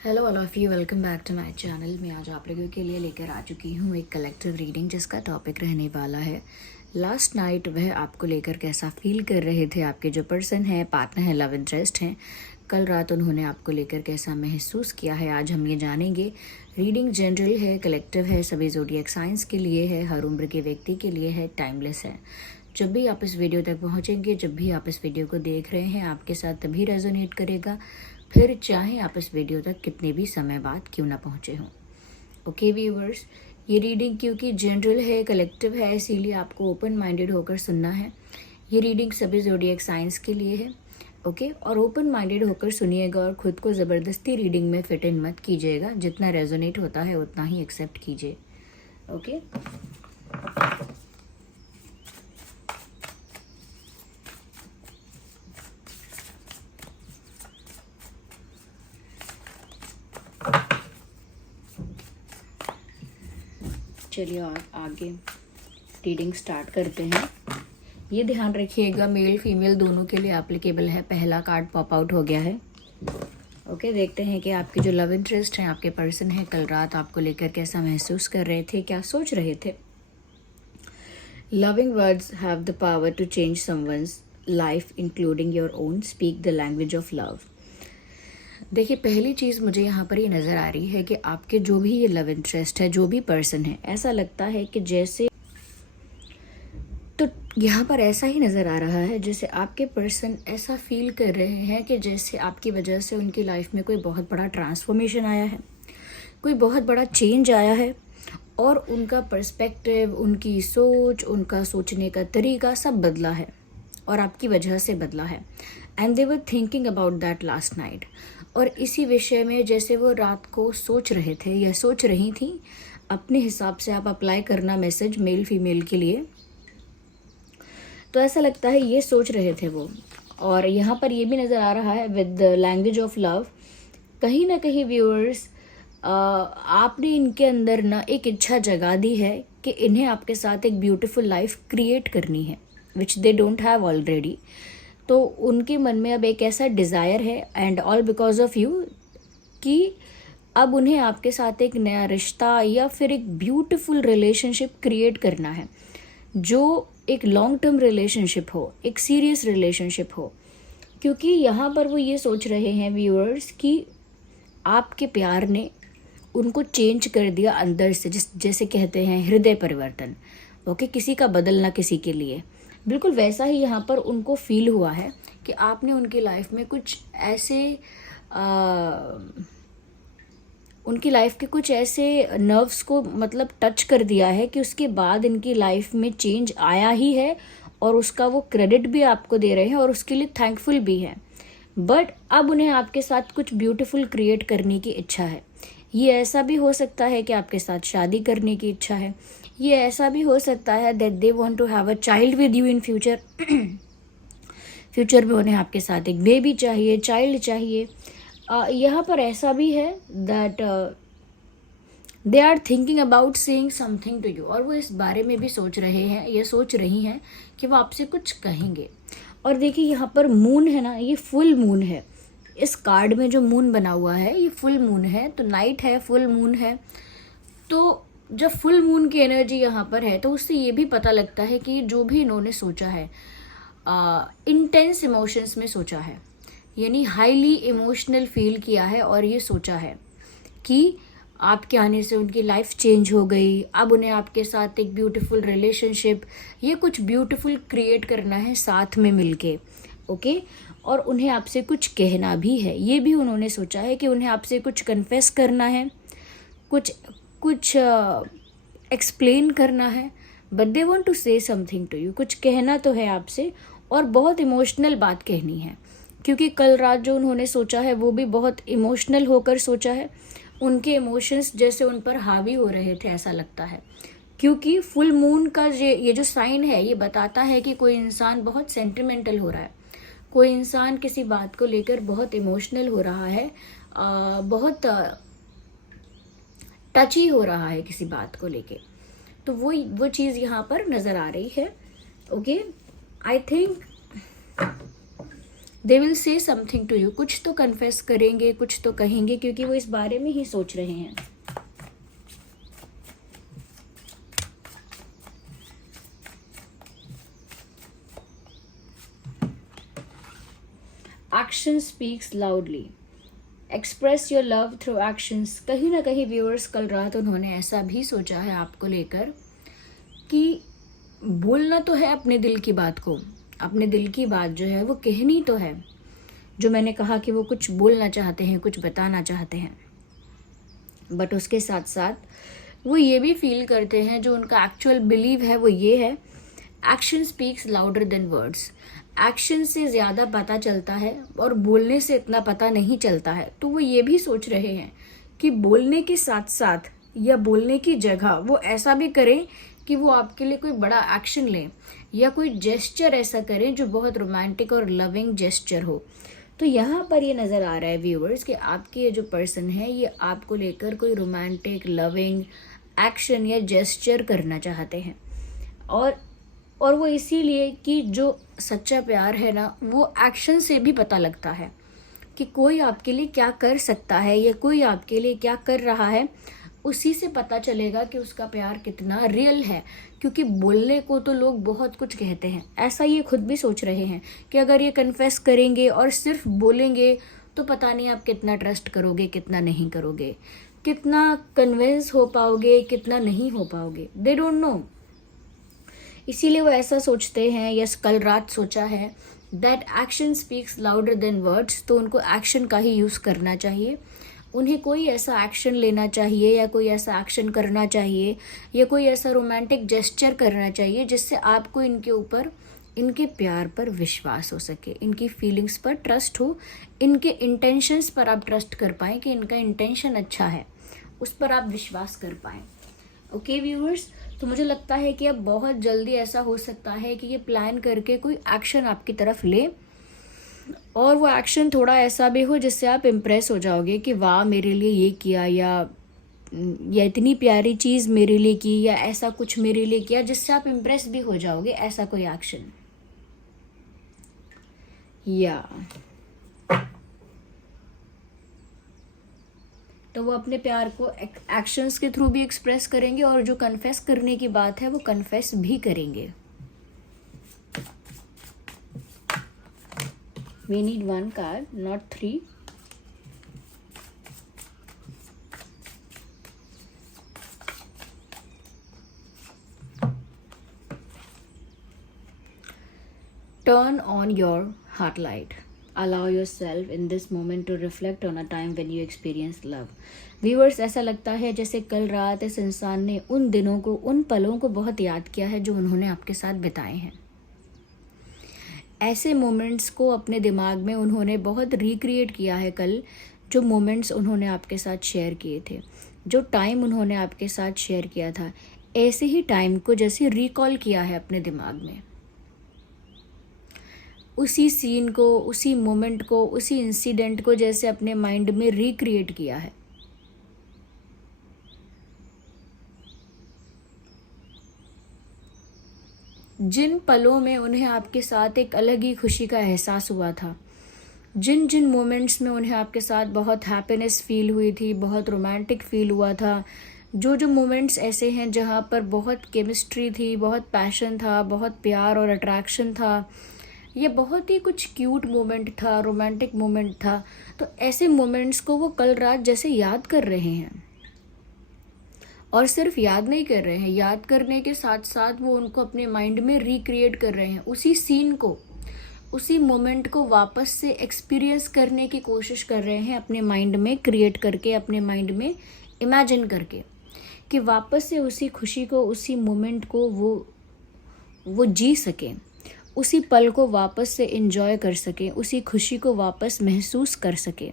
Hello all of you, welcome back to my channel. मैं आज आप लोगों के लिए लेकर आ चुकी हूँ एक कलेक्टिव रीडिंग जिसका टॉपिक रहने वाला है लास्ट नाइट वह आपको लेकर कैसा फील कर रहे थे। आपके जो पर्सन है, पार्टनर है, लव इंटरेस्ट हैं, कल रात उन्होंने आपको लेकर कैसा महसूस किया है, आज हम ये जानेंगे। रीडिंग जनरल है, कलेक्टिव है, सभी ज़ोडिएक साइंस के लिए है, हर उम्र के व्यक्ति के लिए है, टाइमलेस है। जब भी आप इस वीडियो तक पहुँचेंगे, जब भी आप इस वीडियो को देख रहे हैं, आपके साथ तभी रेजोनेट करेगा, फिर चाहे आप इस वीडियो तक कितने भी समय बाद क्यों ना पहुँचे हों। ओके व्यूवर्स, ये रीडिंग क्योंकि जनरल है, कलेक्टिव है, इसीलिए आपको ओपन माइंडेड होकर सुनना है। ये रीडिंग सभी ज़ोडिएक साइंस के लिए है। ओके, और ओपन माइंडेड होकर सुनिएगा और ख़ुद को ज़बरदस्ती रीडिंग में फिट इन मत कीजिएगा। जितना रेजोनेट होता है उतना ही एक्सेप्ट कीजिए। ओके, चलिए आगे रीडिंग स्टार्ट करते हैं। ये ध्यान रखिएगा, मेल फीमेल दोनों के लिए एप्लीकेबल है। पहला कार्ड पॉप आउट हो गया है। ओके, देखते हैं कि आपके जो लव इंटरेस्ट हैं, आपके पर्सन हैं, कल रात आपको लेकर कैसा महसूस कर रहे थे, क्या सोच रहे थे। Loving words have the power to change someone's life including your own. Speak the language of love. देखिए, पहली चीज़ मुझे यहाँ पर ये नज़र आ रही है कि आपके जो भी ये लव इंटरेस्ट है, जो भी पर्सन है, ऐसा लगता है कि जैसे, तो यहाँ पर ऐसा ही नज़र आ रहा है जैसे आपके पर्सन ऐसा फील कर रहे हैं कि जैसे आपकी वजह से उनकी लाइफ में कोई बहुत बड़ा ट्रांसफॉर्मेशन आया है, कोई बहुत बड़ा चेंज आया है, और उनका पर्सपेक्टिव, उनकी सोच, उनका सोचने का तरीका सब बदला है और आपकी वजह से बदला है। And they were thinking about that last night. और इसी विषय में जैसे वो रात को सोच रहे थे या सोच रही थी, अपने हिसाब से आप अप्लाई करना मैसेज मेल फीमेल के लिए। तो ऐसा लगता है ये सोच रहे थे वो। और यहाँ पर ये भी नज़र आ रहा है with the language of love, कहीं ना कहीं व्यूअर्स, आपने इनके अंदर ना एक इच्छा जगा दी है कि इन्हें आपके साथ एक ब्यूटीफुल लाइफ क्रिएट करनी है, विच दे डोंट हैव ऑलरेडी। तो उनके मन में अब एक ऐसा डिज़ायर है, and all because of you, कि अब उन्हें आपके साथ एक नया रिश्ता या फिर एक ब्यूटीफुल रिलेशनशिप क्रिएट करना है, जो एक लॉन्ग टर्म रिलेशनशिप हो, एक सीरियस रिलेशनशिप हो। क्योंकि यहाँ पर वो ये सोच रहे हैं व्यूअर्स कि आपके प्यार ने उनको चेंज कर दिया अंदर से, जैसे कहते हैं हृदय परिवर्तन। ओके, किसी का बदलना किसी के लिए, बिल्कुल वैसा ही यहाँ पर उनको फील हुआ है कि आपने उनकी लाइफ में कुछ ऐसे उनकी लाइफ के कुछ ऐसे नर्व्स को मतलब टच कर दिया है कि उसके बाद इनकी लाइफ में चेंज आया ही है, और उसका वो क्रेडिट भी आपको दे रहे हैं और उसके लिए थैंकफुल भी हैं। बट अब उन्हें आपके साथ कुछ ब्यूटीफुल क्रिएट करने की इच्छा है। ये ऐसा भी हो सकता है कि आपके साथ शादी करने की इच्छा है। ये ऐसा भी हो सकता है that they want to have a child with you in future. Future में उन्हें आपके साथ एक बेबी चाहिए, चाइल्ड चाहिए। यहाँ पर ऐसा भी है that they are thinking about saying something to you, और वो इस बारे में भी सोच रहे हैं, ये सोच रही हैं कि वो आपसे कुछ कहेंगे। और देखिए, यहाँ पर मून है ना, ये फुल मून है। इस कार्ड में जो मून बना हुआ है ये फुल मून है, तो नाइट है, फुल मून है। तो जब फुल मून की एनर्जी यहाँ पर है तो उससे ये भी पता लगता है कि जो भी इन्होंने सोचा है, इंटेंस इमोशंस में सोचा है, यानी हाईली इमोशनल फील किया है, और ये सोचा है कि आपके आने से उनकी लाइफ चेंज हो गई। अब उन्हें आपके साथ एक ब्यूटीफुल रिलेशनशिप, ये कुछ ब्यूटीफुल क्रिएट करना है साथ में मिलके। ओके, और उन्हें आपसे कुछ कहना भी है। ये भी उन्होंने सोचा है कि उन्हें आपसे कुछ कन्फेस करना है, कुछ एक्सप्लेन करना है, but they want to say something to you. कुछ कहना तो है आपसे, और बहुत इमोशनल बात कहनी है, क्योंकि कल रात जो उन्होंने सोचा है वो भी बहुत इमोशनल होकर सोचा है। उनके इमोशंस जैसे उन पर हावी हो रहे थे, ऐसा लगता है। क्योंकि फुल मून का ये जो साइन है, ये बताता है कि कोई इंसान बहुत सेंटिमेंटल हो रहा है, कोई इंसान किसी बात को लेकर बहुत इमोशनल हो रहा है, बहुत टची हो रहा है किसी बात को लेके। तो वो चीज़ यहाँ पर नज़र आ रही है। Okay, I think they will say something to you, कुछ तो कन्फेस करेंगे, कुछ तो कहेंगे, क्योंकि वो इस बारे में ही सोच रहे हैं. Action speaks loudly. Express your love through actions. कहीं ना कहीं व्यूअर्स कल रात उन्होंने ऐसा भी सोचा है आपको लेकर कि बोलना तो है अपने दिल की बात को, अपने दिल की बात जो है वो कहनी तो है. जो मैंने कहा कि वो कुछ बोलना चाहते हैं, कुछ बताना चाहते हैं, बट उसके साथ साथ वो ये भी फील करते हैं, जो उनका एक्चुअल बिलीव है वो ये है, action speaks louder than words. Action से ज़्यादा पता चलता है और बोलने से इतना पता नहीं चलता है. तो वो ये भी सोच रहे हैं कि बोलने के साथ साथ या बोलने की जगह वो ऐसा भी करें कि वो आपके लिए कोई बड़ा एक्शन लें या कोई जेस्चर ऐसा करें जो बहुत रोमांटिक और लविंग जेस्चर हो. तो यहाँ पर ये नज़र आ रहा है व्यूअर्स कि आपके ये जो पर्सन है ये आपको लेकर कोई रोमांटिक लविंग एक्शन या जेस्चर करना चाहते हैं. और वो इसीलिए कि जो सच्चा प्यार है ना, वो एक्शन से भी पता लगता है कि कोई आपके लिए क्या कर सकता है या कोई आपके लिए क्या कर रहा है. उसी से पता चलेगा कि उसका प्यार कितना रियल है. क्योंकि बोलने को तो लोग बहुत कुछ कहते हैं, ऐसा ये खुद भी सोच रहे हैं कि अगर ये कन्फेस करेंगे और सिर्फ बोलेंगे तो पता नहीं आप कितना ट्रस्ट करोगे, कितना नहीं करोगे, कितना कन्विंस हो पाओगे, कितना नहीं हो पाओगे. They don't know. इसीलिए वो ऐसा सोचते हैं, यस कल रात सोचा है that action speaks louder than words. तो उनको एक्शन का ही यूज़ करना चाहिए. उन्हें कोई ऐसा एक्शन लेना चाहिए या कोई ऐसा एक्शन करना चाहिए या कोई ऐसा रोमांटिक जेस्चर करना चाहिए जिससे आपको इनके ऊपर, इनके प्यार पर विश्वास हो सके, इनकी फीलिंग्स पर ट्रस्ट हो, इनके इंटेंशंस पर आप ट्रस्ट कर पाएँ कि इनका इंटेंशन अच्छा है, उस पर आप विश्वास कर पाएँ. ओके व्यूअर्स, तो मुझे लगता है कि अब बहुत जल्दी ऐसा हो सकता है कि ये प्लान करके कोई एक्शन आपकी तरफ ले और वो एक्शन थोड़ा ऐसा भी हो जिससे आप इम्प्रेस हो जाओगे कि वाह मेरे लिए ये किया या इतनी प्यारी चीज़ मेरे लिए की या ऐसा कुछ मेरे लिए किया जिससे आप इम्प्रेस भी हो जाओगे. ऐसा कोई एक्शन या तो वो अपने प्यार को एक्शंस के थ्रू भी एक्सप्रेस करेंगे और जो कन्फेस करने की बात है वो कन्फेस भी करेंगे. We need one card, not 3. Turn on your heart light. Allow yourself in this moment to reflect on a time when you experienced love. Viewers, ऐसा लगता है जैसे कल रात इस इंसान ने उन दिनों को, उन पलों को बहुत याद किया है जो उन्होंने आपके साथ बिताए हैं. ऐसे मोमेंट्स को अपने दिमाग में उन्होंने बहुत रिक्रिएट किया है कल, जो मोमेंट्स उन्होंने आपके साथ शेयर किए थे, जो टाइम उन्होंने आपके साथ शेयर किया था, ऐसे ही टाइम को जैसे रिकॉल किया है अपने दिमाग में. उसी सीन को, उसी मोमेंट को, उसी इंसिडेंट को जैसे अपने माइंड में रिक्रिएट किया है. जिन पलों में उन्हें आपके साथ एक अलग ही खुशी का एहसास हुआ था, जिन जिन मोमेंट्स में उन्हें आपके साथ बहुत हैप्पीनेस फील हुई थी, बहुत रोमांटिक फील हुआ था, जो जो मोमेंट्स ऐसे हैं जहाँ पर बहुत केमिस्ट्री थी, बहुत पैशन था, बहुत प्यार और अट्रैक्शन था, ये बहुत ही कुछ क्यूट मोमेंट था, रोमांटिक मोमेंट था. तो ऐसे मोमेंट्स को वो कल रात जैसे याद कर रहे हैं. और सिर्फ याद नहीं कर रहे हैं, याद करने के साथ साथ वो उनको अपने माइंड में रिक्रिएट कर रहे हैं. उसी सीन को, उसी मोमेंट को वापस से एक्सपीरियंस करने की कोशिश कर रहे हैं अपने माइंड में क्रिएट करके, अपने माइंड में इमेजिन करके, कि वापस से उसी खुशी को, उसी मोमेंट को वो जी सकें, उसी पल को वापस से एंजॉय कर सकें, उसी खुशी को वापस महसूस कर सकें.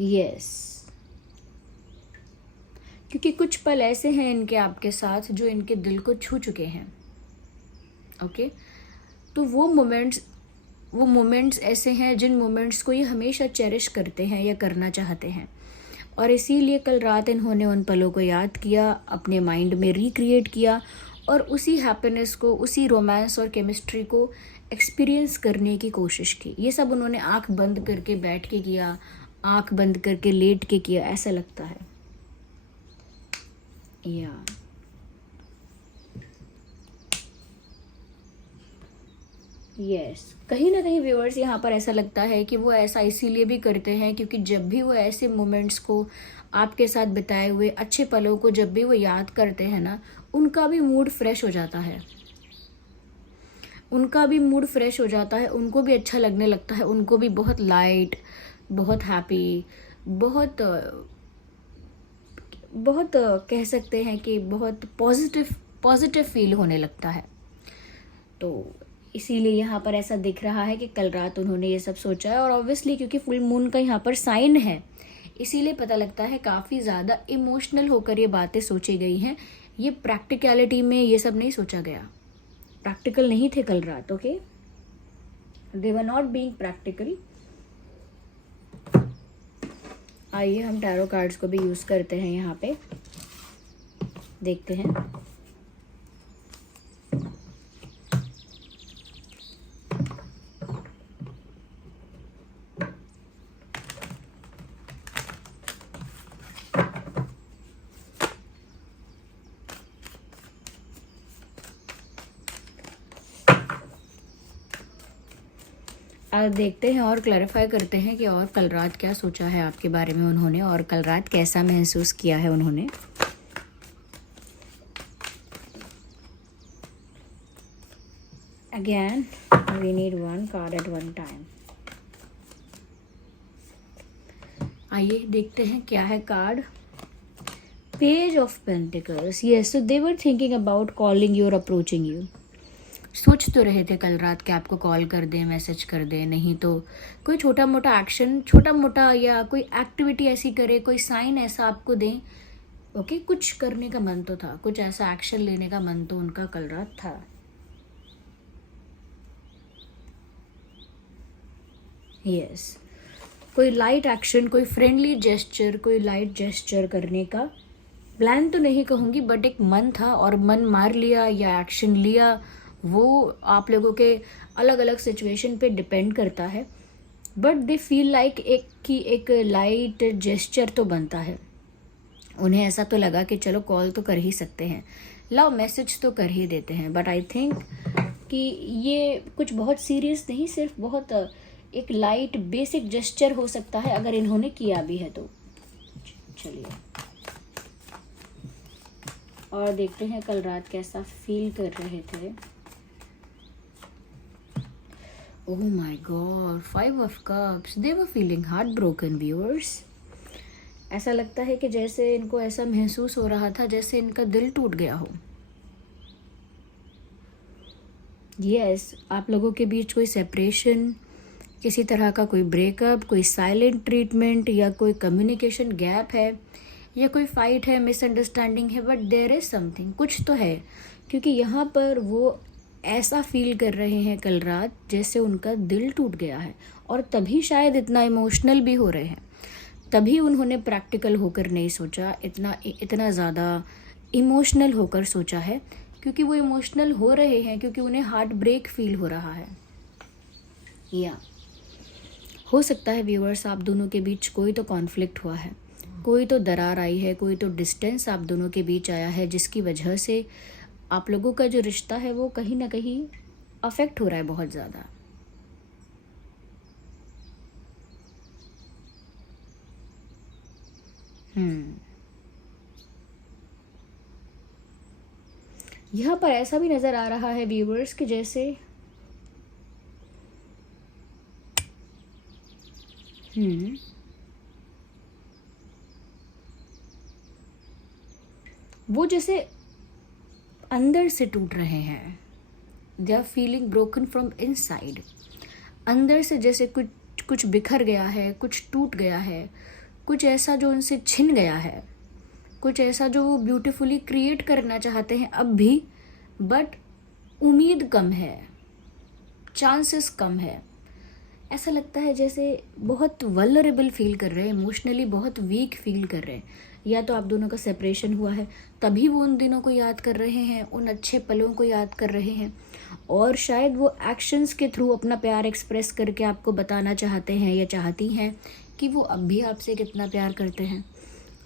यस, क्योंकि कुछ पल ऐसे हैं इनके आपके साथ जो इनके दिल को छू चुके हैं. ओके, तो वो मोमेंट्स ऐसे हैं जिन मोमेंट्स को ये हमेशा चेरिश करते हैं या करना चाहते हैं. और इसीलिए कल रात इन्होंने उन पलों को याद किया, अपने माइंड में रिक्रिएट किया और उसी हैप्पीनेस को, उसी रोमांस और केमिस्ट्री को एक्सपीरियंस करने की कोशिश की। ये सब उन्होंने आंख बंद करके बैठ के किया, आंख बंद करके लेट के किया, ऐसा लगता है। या यस, कहीं ना कहीं व्यूअर्स यहाँ पर ऐसा लगता है कि वो ऐसा इसीलिए भी करते हैं क्योंकि जब भी वो ऐसे मोमेंट्स को, आपके साथ बिताए हुए अच्छे पलों को जब भी वो याद करते हैं ना, उनका भी मूड फ्रेश हो जाता है, उनका भी मूड फ्रेश हो जाता है, उनको भी अच्छा लगने लगता है, उनको भी बहुत लाइट, बहुत हैप्पी, बहुत बहुत कह सकते हैं कि बहुत पॉजिटिव फील होने लगता है। तो इसीलिए यहाँ पर ऐसा दिख रहा है कि कल रात उन्होंने ये सब सोचा है। और ऑब्वियसली क्योंकि फुल मून का यहाँ पर साइन है, इसीलिए पता लगता है काफ़ी ज़्यादा इमोशनल होकर ये बातें सोची गई हैं। ये प्रैक्टिकलिटी में ये सब नहीं सोचा गया, प्रैक्टिकल नहीं थे कल रात। Okay, they were not being practical. आइए हम टैरो कार्ड्स को भी यूज़ करते हैं, यहाँ पे देखते हैं। आज देखते हैं और क्लैरिफाई करते हैं कि और कल रात क्या सोचा है आपके बारे में उन्होंने, और कल रात कैसा महसूस किया है उन्होंने। Again we need one card at one time. आइए देखते हैं क्या है card. Page of pentacles. Yes, so they were thinking about calling you और अप्रोचिंग यू। सोच तो रहे थे कल रात कि आपको कॉल कर दें, मैसेज कर दें, नहीं तो कोई छोटा मोटा एक्शन, छोटा मोटा या कोई एक्टिविटी ऐसी करे, कोई साइन ऐसा आपको दें। ओके, कुछ करने का मन तो था, कुछ ऐसा एक्शन लेने का मन तो उनका कल रात था। यस, कोई लाइट एक्शन, कोई फ्रेंडली जेस्चर, कोई लाइट जेस्चर करने का प्लान तो नहीं कहूँगी, बट एक मन था और मन मार लिया या एक्शन लिया, वो आप लोगों के अलग अलग सिचुएशन पे डिपेंड करता है। बट दे फील लाइक एक लाइट जेस्चर तो बनता है। उन्हें ऐसा तो लगा कि चलो कॉल तो कर ही सकते हैं, लाओ मैसेज तो कर ही देते हैं। बट आई थिंक कि ये कुछ बहुत सीरियस नहीं, सिर्फ बहुत एक लाइट बेसिक जेस्चर हो सकता है अगर इन्होंने किया भी है तो। चलिए और देखते हैं कल रात कैसा फील कर रहे थे। Oh my God, 5 of Cups. They were feeling heartbroken, viewers. ऐसा लगता है कि जैसे इनको ऐसा महसूस हो रहा था जैसे इनका दिल टूट गया हो। Yes, आप लोगों के बीच कोई सेपरेशन, किसी तरह का कोई ब्रेकअप, कोई साइलेंट ट्रीटमेंट या कोई कम्युनिकेशन गैप है या कोई फाइट है, मिसअंडरस्टैंडिंग है, बट देयर इज समथिंग, कुछ तो है। क्योंकि यहाँ पर वो ऐसा फील कर रहे हैं कल रात जैसे उनका दिल टूट गया है, और तभी शायद इतना इमोशनल भी हो रहे हैं। तभी उन्होंने प्रैक्टिकल होकर नहीं सोचा, इतना ज़्यादा इमोशनल होकर सोचा है, क्योंकि वो इमोशनल हो रहे हैं क्योंकि उन्हें हार्ट ब्रेक फील हो रहा है। या हो सकता है व्यूअर्स आप दोनों के बीच कोई तो कॉन्फ्लिक्ट हुआ है, कोई तो दरार आई है, कोई तो डिस्टेंस आप दोनों के बीच आया है, जिसकी वजह से आप लोगों का जो रिश्ता है वो कहीं ना कहीं अफेक्ट हो रहा है बहुत ज़्यादा। यहाँ पर ऐसा भी नज़र आ रहा है व्यूअर्स कि जैसे वो जैसे अंदर से टूट रहे हैं। They are feeling broken from inside. अंदर से जैसे कुछ बिखर गया है, कुछ टूट गया है, कुछ ऐसा जो उनसे छिन गया है, कुछ ऐसा जो वो ब्यूटीफुली क्रिएट करना चाहते हैं अब भी, बट उम्मीद कम है, चांसेस कम है। ऐसा लगता है जैसे बहुत वल्नरेबल फील कर रहे हैं, इमोशनली बहुत वीक फील कर रहे हैं। या तो आप दोनों का सेपरेशन हुआ है तभी वो उन दिनों को याद कर रहे हैं, उन अच्छे पलों को याद कर रहे हैं, और शायद वो एक्शंस के थ्रू अपना प्यार एक्सप्रेस करके आपको बताना चाहते हैं या चाहती हैं कि वो अब भी आपसे कितना प्यार करते हैं।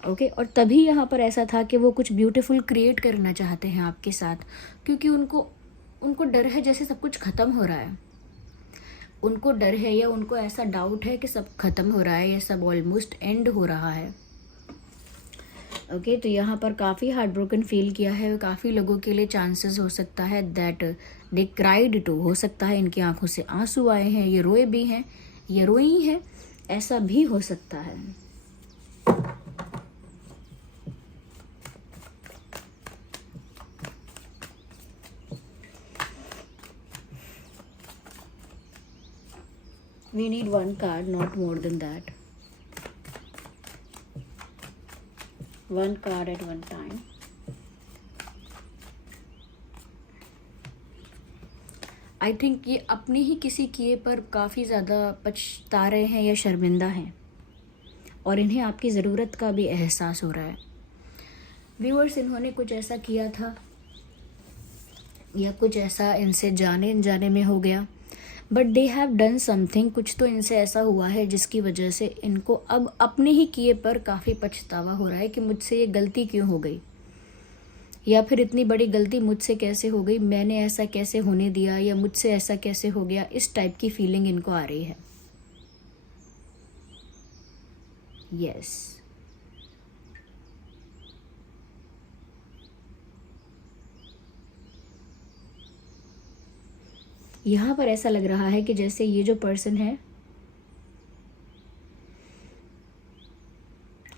ओके, और तभी यहाँ पर ऐसा था कि वो कुछ ब्यूटीफुल क्रिएट करना चाहते हैं आपके साथ, क्योंकि उनको उनको डर है जैसे सब कुछ ख़त्म हो रहा है। उनको डर है या उनको ऐसा डाउट है कि सब खत्म हो रहा है, ये सब ऑलमोस्ट एंड हो रहा है। ओके, तो यहाँ पर काफ़ी हार्ट ब्रोकन फील किया है। काफ़ी लोगों के लिए चांसेस हो सकता है दैट दे क्राइड टू, हो सकता है इनकी आंखों से आंसू आए हैं, ये रोए भी हैं, ये रोई हैं, ऐसा भी हो सकता है। We need one card, not more than that. One card at one time. I think ये अपने ही किसी किए पर काफ़ी ज़्यादा पछता रहे हैं या शर्मिंदा हैं, और इन्हें आपकी ज़रूरत का भी एहसास हो रहा है। व्यूअर्स, इन्होंने कुछ ऐसा किया था या कुछ ऐसा इनसे जाने अनजाने में हो गया, but they have done something. कुछ तो इनसे ऐसा हुआ है जिसकी वजह से इनको अब अपने ही किए पर काफ़ी पछतावा हो रहा है कि मुझसे ये गलती क्यों हो गई, या फिर इतनी बड़ी गलती मुझसे कैसे हो गई, मैंने ऐसा कैसे होने दिया, या मुझसे ऐसा कैसे हो गया। इस टाइप की फीलिंग इनको आ रही है। यस, यहाँ पर ऐसा लग रहा है कि जैसे ये जो पर्सन है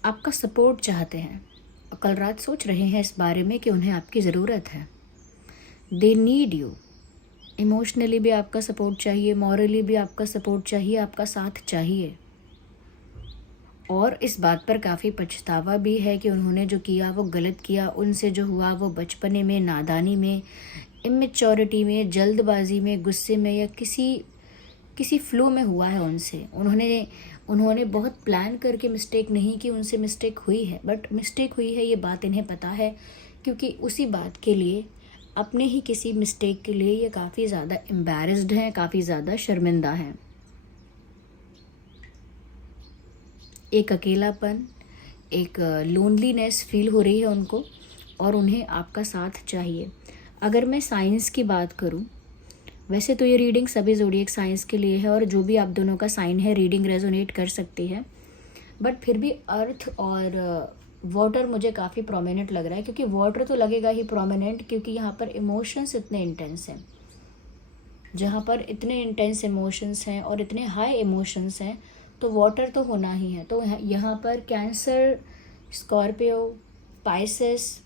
आपका सपोर्ट चाहते हैं, और कल रात सोच रहे हैं इस बारे में कि उन्हें आपकी ज़रूरत है। They need you. इमोशनली भी आपका सपोर्ट चाहिए, मॉरली भी आपका सपोर्ट चाहिए, आपका साथ चाहिए। और इस बात पर काफ़ी पछतावा भी है कि उन्होंने जो किया वो गलत किया। उनसे जो हुआ वो बचपने में, नादानी में, इमेच्योरिटी में, जल्दबाजी में, गुस्से में, या किसी फ्लो में हुआ है उनसे। उन्होंने बहुत प्लान करके मिस्टेक नहीं की, उनसे मिस्टेक हुई है, बट मिस्टेक हुई है ये बात इन्हें पता है, क्योंकि उसी बात के लिए, अपने ही किसी मिस्टेक के लिए ये काफ़ी ज़्यादा एम्बैरेस्ड हैं, काफ़ी ज़्यादा शर्मिंदा हैं। एक अकेलापन, एक लोनलीनेस फील हो रही है उनको, और उन्हें आपका साथ चाहिए। अगर मैं साइंस की बात करूं, वैसे तो ये रीडिंग सभी ज़ोडिएक साइंस के लिए है, और जो भी आप दोनों का साइन है रीडिंग रेजोनेट कर सकती है, बट फिर भी अर्थ और वाटर मुझे काफ़ी प्रोमिनेंट लग रहा है, क्योंकि वाटर तो लगेगा ही प्रोमिनेंट, क्योंकि यहाँ पर इमोशंस इतने इंटेंस हैं। जहाँ पर इतने इंटेंस इमोशंस हैं और इतने हाई इमोशंस हैं, तो वाटर तो होना ही है। तो यहाँ पर Cancer, Scorpio, Pisces,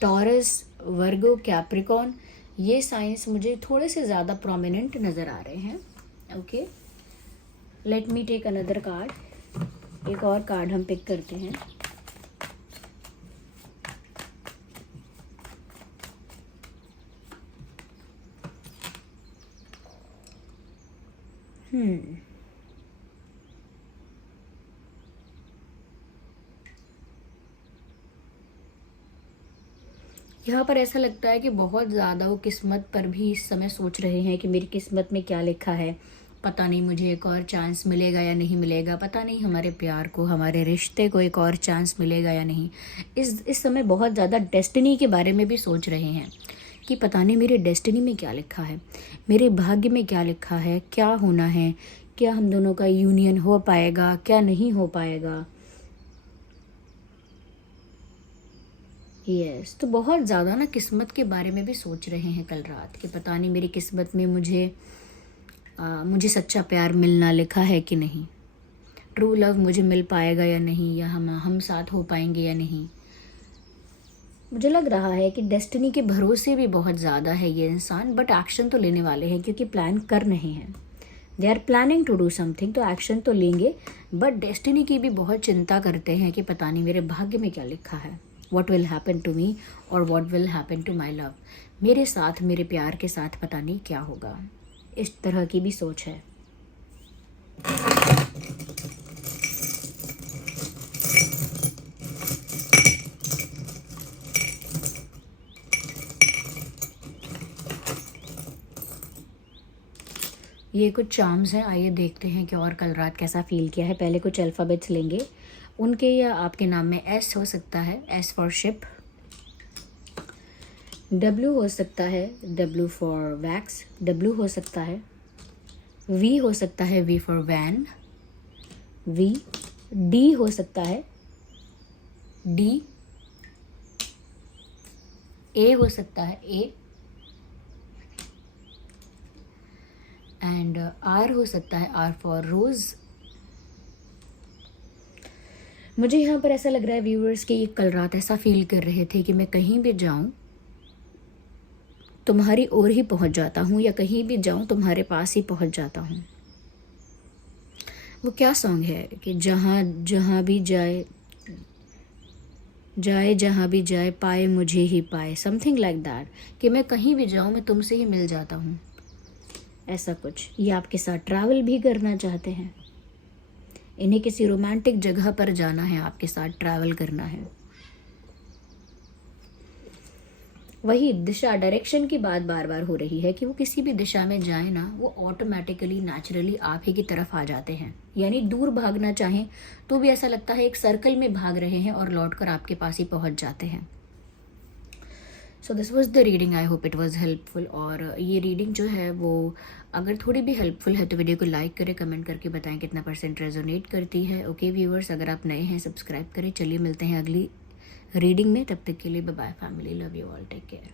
Taurus, Virgo, Capricorn, ये साइंस मुझे थोड़े से ज़्यादा प्रोमिनेंट नज़र आ रहे हैं। Okay, let me take another card. एक और कार्ड हम पिक करते हैं। यहाँ पर ऐसा लगता है कि बहुत ज़्यादा वो किस्मत पर भी इस समय सोच रहे हैं कि मेरी किस्मत में क्या लिखा है, पता नहीं मुझे एक और चांस मिलेगा या नहीं मिलेगा, पता नहीं हमारे प्यार को, हमारे रिश्ते को एक और चांस मिलेगा या नहीं। इस समय बहुत ज़्यादा डेस्टिनी के बारे में भी सोच रहे हैं कि पता नहीं मेरे डेस्टिनी में क्या लिखा है, मेरे भाग्य में क्या लिखा है, क्या होना है, क्या हम दोनों का यूनियन हो पाएगा, क्या नहीं हो पाएगा। यस, तो बहुत ज़्यादा ना किस्मत के बारे में भी सोच रहे हैं कल रात कि पता नहीं मेरी किस्मत में मुझे सच्चा प्यार मिलना लिखा है कि नहीं, ट्रू लव मुझे मिल पाएगा या नहीं, या हम साथ हो पाएंगे या नहीं। मुझे लग रहा है कि डेस्टिनी के भरोसे भी बहुत ज़्यादा है ये इंसान, बट एक्शन तो लेने वाले हैं, क्योंकि प्लान कर रहे हैं। They are planning to do something, तो एक्शन तो लेंगे, बट डेस्टिनी की भी बहुत चिंता करते हैं कि पता नहीं मेरे भाग्य में क्या लिखा है, what will happen to me और what will happen to my love, मेरे साथ, मेरे प्यार के साथ पता नहीं क्या होगा। इस तरह की भी सोच है। ये कुछ चार्म्स हैं, आइए देखते हैं कि और कल रात कैसा फील किया है। पहले कुछ अल्फ़ाबेट्स लेंगे, उनके या आपके नाम में एस हो सकता है, एस फॉर शिप। डब्ल्यू हो सकता है, डब्ल्यू फॉर वैक्स, डब्ल्यू हो सकता है। वी हो सकता है, V for van, V. D हो सकता है, डी। ए हो सकता है, ए। एंड आर हो सकता है, आर फॉर रोज़। मुझे यहाँ पर ऐसा लग रहा है व्यूअर्स कि ये कल रात ऐसा फील कर रहे थे कि मैं कहीं भी जाऊँ तुम्हारी ओर ही पहुँच जाता हूँ, या कहीं भी जाऊँ तुम्हारे पास ही पहुँच जाता हूँ। वो क्या सॉन्ग है कि जहाँ जहाँ भी जाए, जाए जहाँ भी जाए, पाए मुझे ही पाए, समथिंग लाइक दैट, कि मैं कहीं भी जाऊँ मैं तुमसे ही मिल जाता हूँ, ऐसा कुछ। ये आपके साथ ट्रैवल भी करना चाहते हैं, इन्हें किसी रोमांटिक जगह पर जाना है, आपके साथ ट्रैवल करना है। वही दिशा, डायरेक्शन की बात बार बार हो रही है कि वो किसी भी दिशा में जाए ना, वो ऑटोमेटिकली नेचुरली आप ही की तरफ आ जाते हैं। यानी दूर भागना चाहें तो भी ऐसा लगता है एक सर्कल में भाग रहे हैं और लौटकर आपके पास ही पहुंच जाते हैं। So this was the reading, I hope it was helpful. और ये रीडिंग जो है वो अगर थोड़ी भी हेल्पफुल है तो वीडियो को लाइक करें, कमेंट करके बताएं कितना % रेजोनेट करती है। ओके व्यूअर्स, अगर आप नए हैं सब्सक्राइब करें। चलिए मिलते हैं अगली रीडिंग में, तब तक के लिए bye bye family, love you all, take care.